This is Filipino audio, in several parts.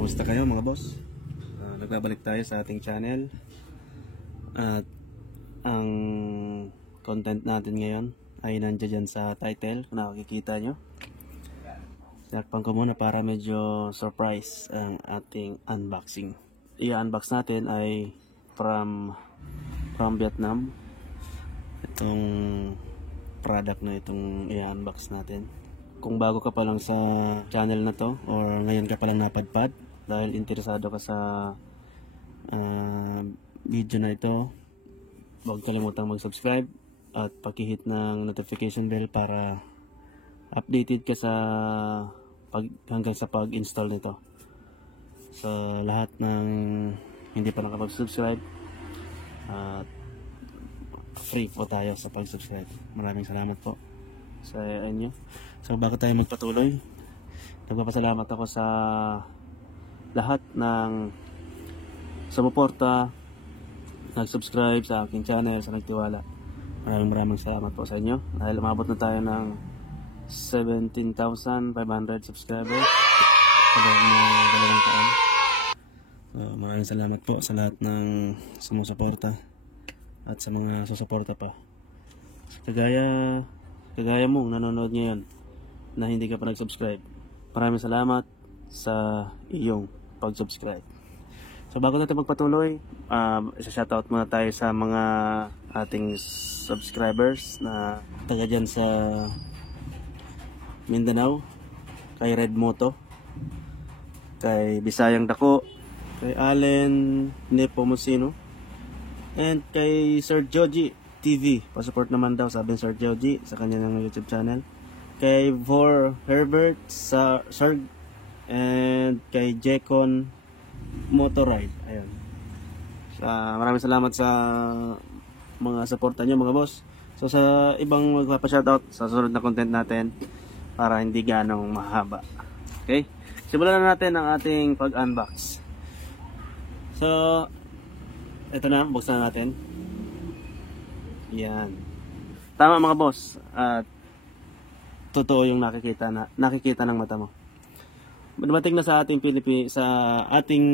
Kumusta kayo mga boss? Nagbabalik tayo sa ating channel. At ang content natin ngayon ay nandiyan dyan sa title kung nakikita nyo. Sinakpan ko muna para medyo surprise ang ating unboxing. I-unbox natin ay from Vietnam. Itong product na itong i-unbox natin. Kung bago ka pa lang sa channel na to or ngayon ka pa lang napadpad dahil interesado ka sa video na ito, huwag kalimutang mag-subscribe at pakihit ng notification bell para updated ka sa hanggang sa pag-install nito. Sa lahat ng hindi pa nakapag-subscribe, free po tayo sa pag-subscribe. Maraming salamat po sa inyo. So bago tayo magpatuloy, nagpapasalamat ako sa lahat ng sumuporta, nag-subscribe sa aking channel, sa nagtiwala. Maraming salamat po sa inyo dahil umabot na tayo ng 17,500 subscribers sa loob ng 2 taon. So, maraming salamat po sa lahat ng sumusuporta at sa mga susuporta pa. Kagaya mong nanonood ngayon na hindi ka pa nag-subscribe, maraming salamat sa iyong pag-subscribe. So bago natin magpatuloy, isa-shoutout muna tayo sa mga ating subscribers na taga dyan sa Mindanao, kay Red Moto, kay Bisayang Dako, kay Allen Nepomuceno, and kay Sir Joji TV. Pasupport naman daw, sabi ni Sir Joji sa kanya ng YouTube channel. Kay For Herbert sa Sir, and kay Jekon Motorride. Ayun. Maraming salamat sa mga suporta nyo mga boss. So sa ibang magpapa-shoutout sa susunod na content natin para hindi ganong mahaba. Okay? Simulan na natin ang ating pag-unbox. So ito na, buksan na natin. Yan. Tama mga boss. At totoo yung nakikita ng mata mo. Dumating na sa ating sa ating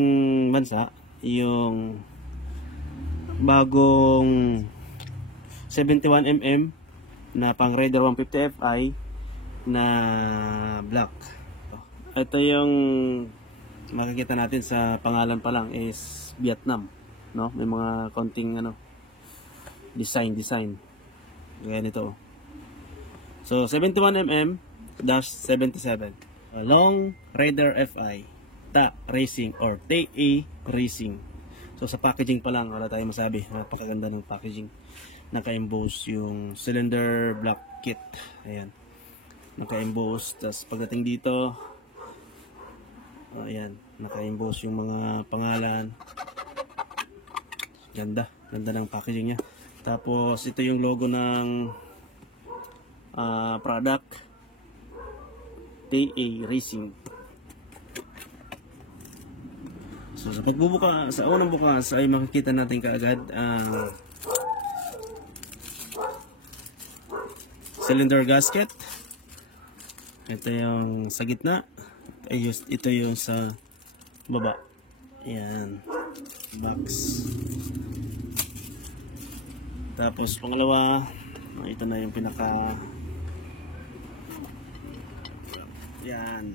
bansa yung bagong 71mm na pang Raider 150 Fi na black. Ito yung makikita natin sa pangalan pa lang is Vietnam, no? May mga konting design gaya nito. So 71mm-77 Long Raider Fi Ta Racing or TE Racing. So sa packaging pa lang wala tayong masabi, napakaganda ng packaging. Naka-emboss yung cylinder block kit, ayan, naka-emboss. Tapos pagdating dito, ayan, naka-emboss yung mga pangalan. Ganda ng packaging nya. Tapos ito yung logo ng product, TE Racing. So sa pagbubuka, sa unang bukas ay makikita natin kaagad ang cylinder gasket. Ito yung sa gitna, ito yung sa baba. Ayan, box. Tapos pangalawa, ito na yung pinaka, yan,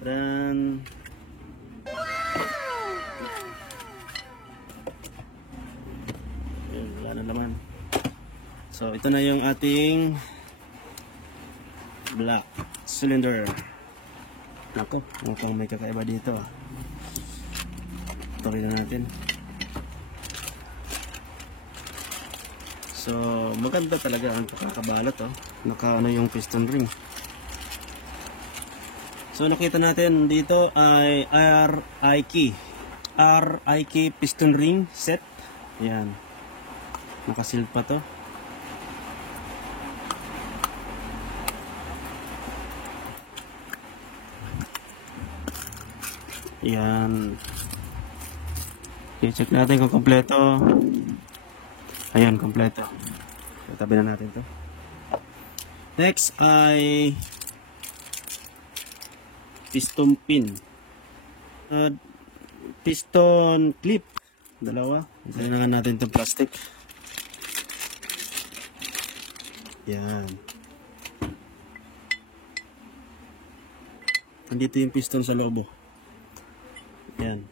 then wala na naman. So ito na yung ating black cylinder. Nako, mukhang may kakaiba dito. Tuloy na natin. So maganda talaga ang pagkakabalot, naka yung piston ring. So nakita natin dito ay RI key piston ring set. Yan, nakasil pa to. Yan. Okay, check natin kung kompleto. Ayan, kompleto. Tabi na natin to. Next ay piston pin. piston clip, dalawa. Kailangan natin itong plastic. Yan. Andito yung piston sa loob. Yan.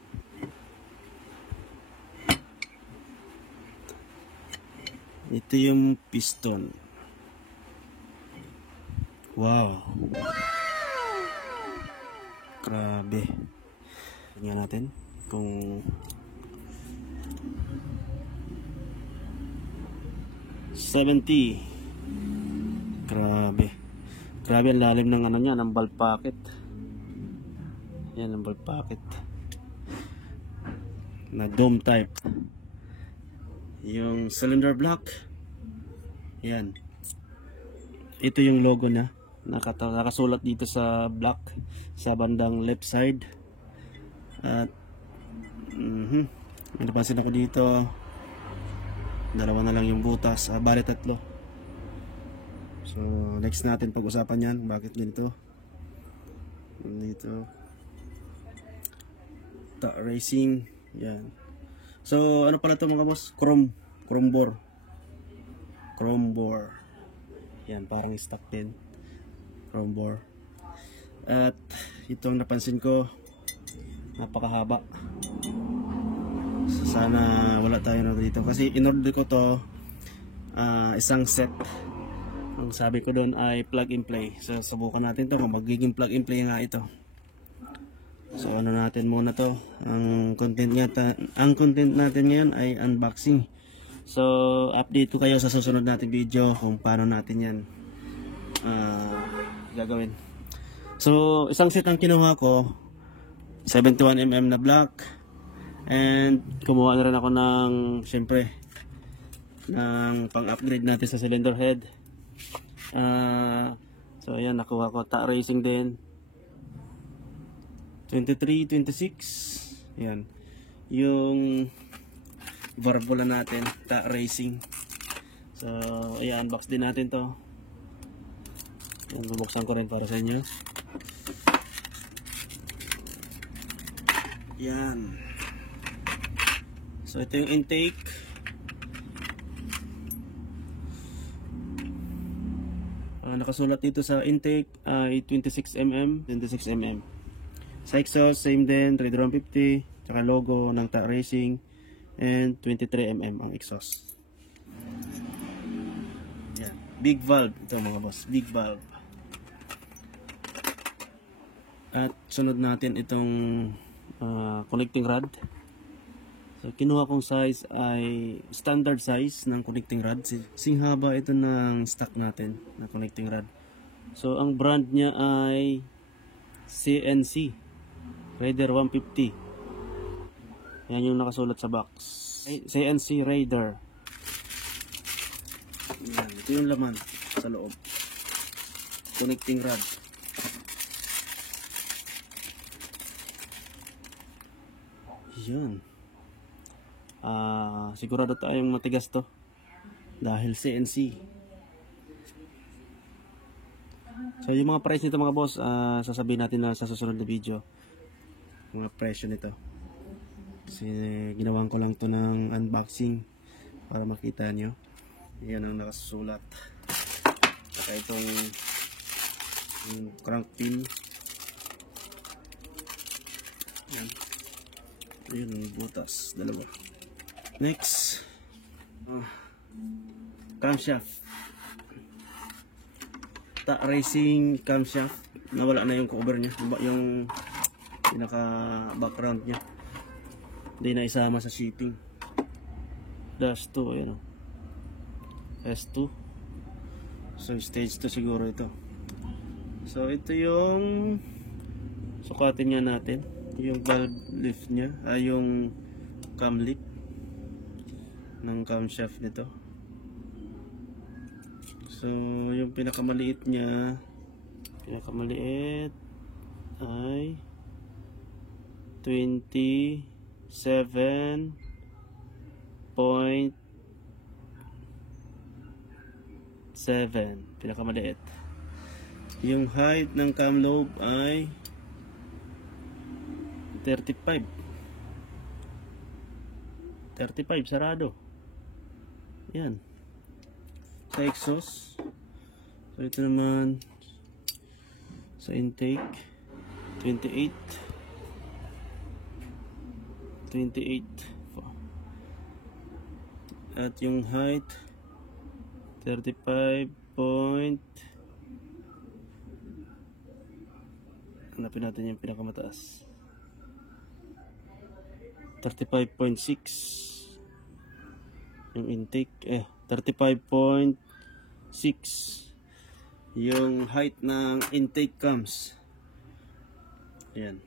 Ito yung piston. Wow. Grabe. Tingnan natin kung 70. Grabe. Grabe ang lalim ng ano niya, ng valve pocket. Yan ang valve pocket. Na dome type. Yung cylinder block. Yan. Ito yung logo na. Nakasulat dito sa block sa bandang left side. At may napansin ako dito, dalawa na lang yung butas, bali tatlo. So next natin pag-usapan yan, bakit ganito. Dito ta racing, yan. So ano pala ito mga boss? Chrome bore. Yan, parang stock din. Chrome bore. At itong napansin ko, napakahaba. So, sana wala tayo na dito. Kasi in-order ko to isang set. Ang sabi ko doon ay plug and play. So subukan natin to kung magiging plug and play nga ito. So ano natin muna to. Ang content natin ngayon ay unboxing. So update ko kayo sa susunod natin video kung paano natin yan gagawin. So isang set ang kinuha ko, 71mm na black, and kumuha na rin ako ng syempre ng pang-upgrade natin sa cylinder head. So ayan, nakuha ko ta racing din 23, 26. Yan yung valvula natin, ta racing. So ayan, unbox din natin to. Bubuksan ko rin para sa inyo. Yan. So ito yung intake. Nakasulat dito sa intake ay 26mm. Sa exhaust same din, Raider 150, tsaka logo ng ta racing, and 23mm ang exhaust. Yan. Big valve ito mga boss, big valve. At sunod natin itong connecting rod. So kinuha kong size ay standard size ng connecting rod. Sing haba ito ng stock natin na connecting rod. So ang brand niya ay CNC Raider 150. Yan yung nakasulat sa box. CNC Raider. Yan, ito yung laman sa loob. Connecting rod. Yun. Sigurado tayong matigas to dahil CNC. So yung mga price nito mga boss, sasabihin natin na sa susunod na video mga presyo nito. Kasi ginawan ko lang to ng unboxing para makita nyo. Yan ang nakasulat. Saka itong crank pin. Yan. Ayun ang butas, dalawa. Next, camshaft. Ta racing camshaft. Nawala na yung cover nya, yung pinaka background nya. Hindi na isama sa shipping. Dash 2, ayun o. S2. So stage 2 siguro ito. So ito yung sukatin nya natin. Yung valve lift nya, ay yung cam lift ng camshaft nito. So yung pinakamaliit nya, ay 27.7. Pinakamaliit. Yung height ng cam lobe ay 35 sarado. Yan. Sa exhaust, so ito naman sa intake 28 at yung height 35 point, hanapin natin yung pinakamataas, 35.6 yung intake, 35.6 yung height ng intake cams. Ayan,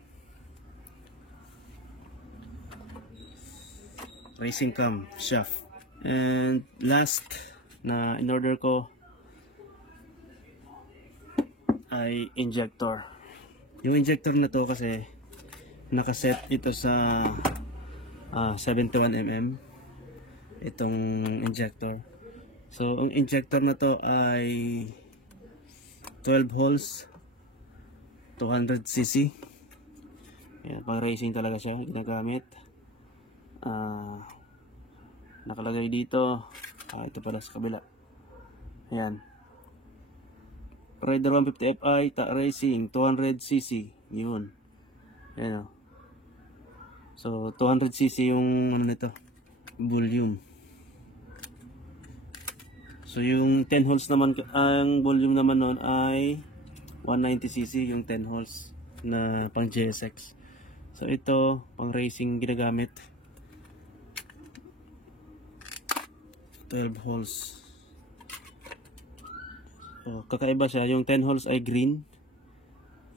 racing cam shaft. And last na in order ko ay injector. Yung injector na to kasi nakaset ito sa 71mm itong injector. So ang injector na to ay 12 holes, 200cc. Ayan, pang racing talaga siya ginagamit. Nakalagay dito, ito pala sa kabila. Ayan, Raider 150 Fi Ta Racing 200cc, yun. Ayan, so 200cc yung ano nito, volume. So yung 10 holes naman, ang volume naman nun ay 190cc yung 10 holes na pang JSX. So ito pang racing ginagamit, 12 holes. So kakaiba siya, yung 10 holes ay green,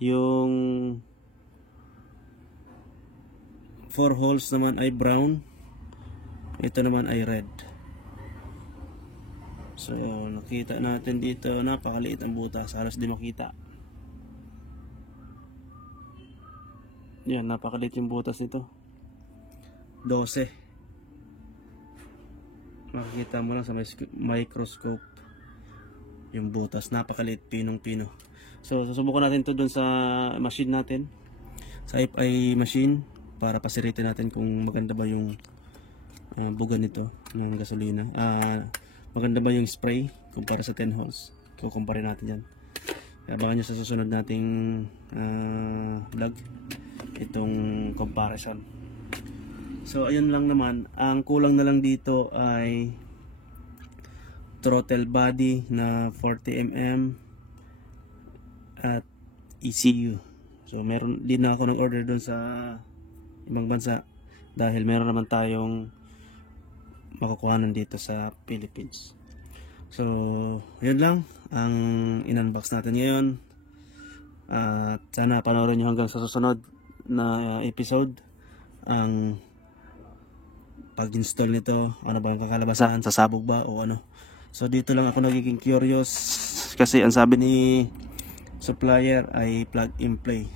yung 4 holes naman ay brown, ito naman ay red. So nakita natin dito, napakaliit ang butas, halos di makita. Yan, napakaliit yung butas nito, 12. Makikita mo lang sa microscope yung butas, napakaliit, pinong-pino. So susubukan natin to dun sa machine natin, sa FI machine, para pasiritin natin kung maganda ba yung buga nito ng gasolina, maganda ba yung spray kumpara sa 10 holes. Kukumpare natin yan. Abangan nyo sa susunod nating vlog itong comparison. So ayun lang naman, ang kulang na lang dito ay throttle body na 40mm at ECU. So meron din na ako ng order doon sa ibang bansa dahil meron naman tayong makukuhanan dito sa Philippines. So yun lang ang in-unbox natin ngayon, at sana panoorin nyo hanggang sa susunod na episode ang pag-install nito, ano ba ang kakalabasan, sasabog ba o ano. So dito lang ako nagiging curious kasi ang sabi ni supplier ay plug and play.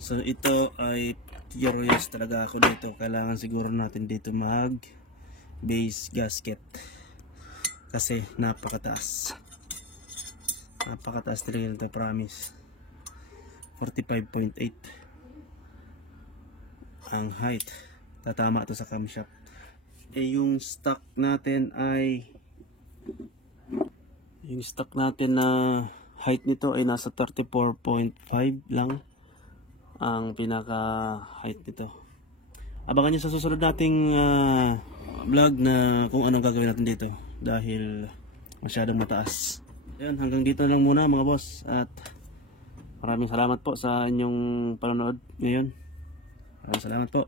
So ito ay curious talaga ako dito. Kailangan siguro natin dito mag base gasket kasi napakataas talaga nito, promise. 45.8 ang height, tatama ito sa camshaft. Yung stock natin ay, yung stock natin na height nito ay nasa 34.5 lang ang pinaka height nito. Abangan nyo sa susunod nating vlog na kung anong gagawin natin dito dahil masyadong mataas. Ayan, hanggang dito lang muna mga boss, at maraming salamat po sa inyong panonood ngayon. Maraming salamat po.